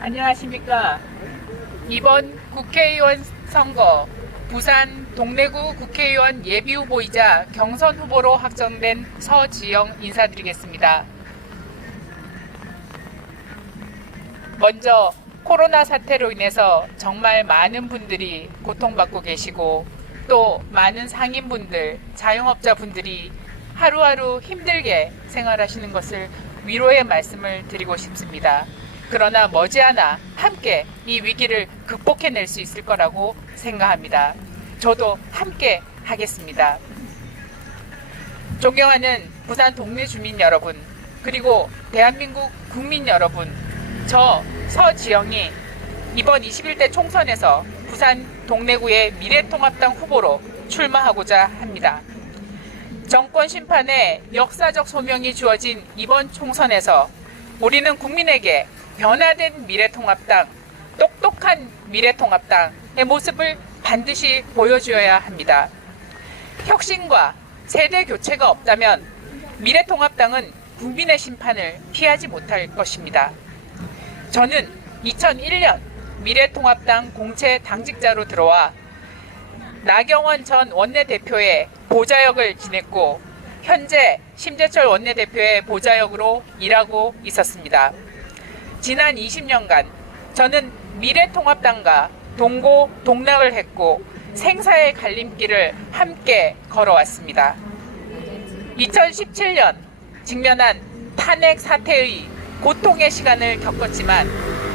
안녕하십니까. 이번 국회의원 선거 부산 동래구 국회의원 예비 후보이자 경선 후보로 확정된 서지영 인사드리겠습니다. 먼저 코로나 사태로 인해서 정말 많은 분들이 고통받고 계시고 또 많은 상인분들, 자영업자분들이 하루하루 힘들게 생활하시는 것을 위로의 말씀을 드리고 싶습니다. 그러나 머지않아 함께 이 위기를 극복해낼 수 있을 거라고 생각합니다. 저도 함께 하겠습니다. 존경하는 부산 동네 주민 여러분, 그리고 대한민국 국민 여러분, 저 서지영이 이번 21대 총선에서 부산 동래구의 미래통합당 후보로 출마하고자 합니다. 정권 심판의 역사적 소명이 주어진 이번 총선에서 우리는 국민에게 변화된 미래통합당, 똑똑한 미래통합당의 모습을 반드시 보여주어야 합니다. 혁신과 세대 교체가 없다면 미래통합당은 국민의 심판을 피하지 못할 것입니다. 저는 2001년 미래통합당 공채 당직자로 들어와 나경원 전 원내대표의 보좌역을 지냈고 현재 심재철 원내대표의 보좌역으로 일하고 있었습니다. 지난 20년간 저는 미래통합당과 동고 동락을 했고 생사의 갈림길을 함께 걸어왔습니다. 2017년 직면한 탄핵 사태의 고통의 시간을 겪었지만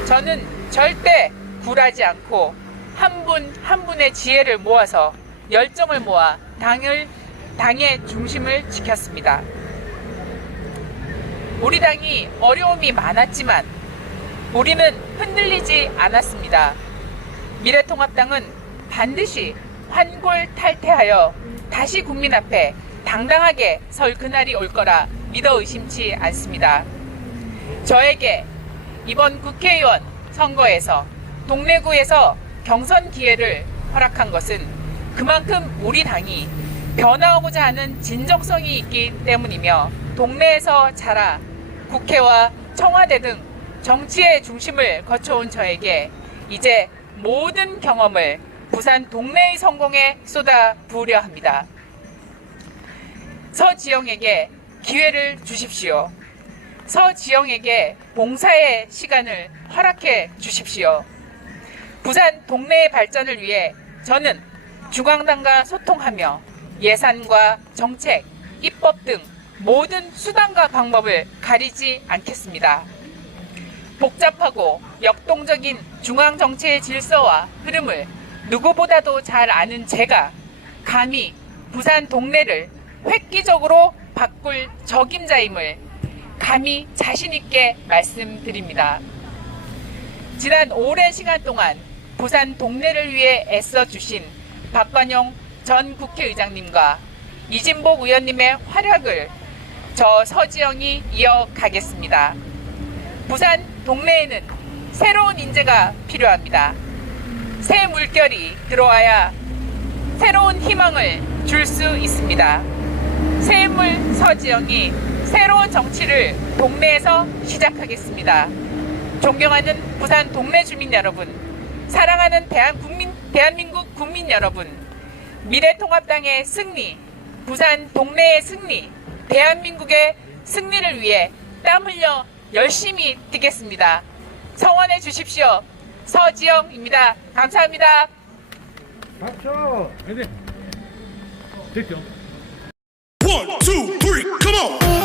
저는 절대 굴하지 않고 한분한 분의 지혜를 모아서 열정을 모아 당을 당의 중심을 지켰습니다. 우리 당이 어려움이 많았지만 우리는 흔들리지 않았습니다. 미래통합당은 반드시 환골탈태하여 다시 국민 앞에 당당하게 설 그날이 올 거라 믿어 의심치 않습니다. 저에게 이번 국회의원 선거에서 동래구에서 경선 기회를 허락한 것은 그만큼 우리 당이 변화하고자 하는 진정성이 있기 때문이며 동네에서 자라 국회와 청와대 등 정치의 중심을 거쳐온 저에게 이제 모든 경험을 부산 동네의 성공에 쏟아 부으려 합니다. 서지영에게 기회를 주십시오. 서지영에게 봉사의 시간을 허락해 주십시오. 부산 동네의 발전을 위해 저는 중앙당과 소통하며 예산과 정책, 입법 등 모든 수단과 방법을 가리지 않겠습니다. 복잡하고 역동적인 중앙 정치의 질서와 흐름을 누구보다도 잘 아는 제가 감히 부산 동네를 획기적으로 바꿀 적임자임을 감히 자신있게 말씀드립니다. 지난 오랜 시간 동안 부산 동네를 위해 애써 주신 박관용 전 국회의장님과 이진복 의원님의 활약을 저 서지영이 이어가겠습니다. 부산 동네에는 새로운 인재가 필요합니다. 새 물결이 들어와야 새로운 희망을 줄 수 있습니다. 새물 서지영이 새로운 정치를 동네에서 시작하겠습니다. 존경하는 부산 동네 주민 여러분, 사랑하는 대한 국민, 대한민국 국민 여러분, 미래통합당의 승리, 부산 동네의 승리, 대한민국의 승리를 위해 땀 흘려 열심히 뛰겠습니다. 성원해 주십시오. 서지영입니다. 감사합니다. 박수! One, two, three, come on.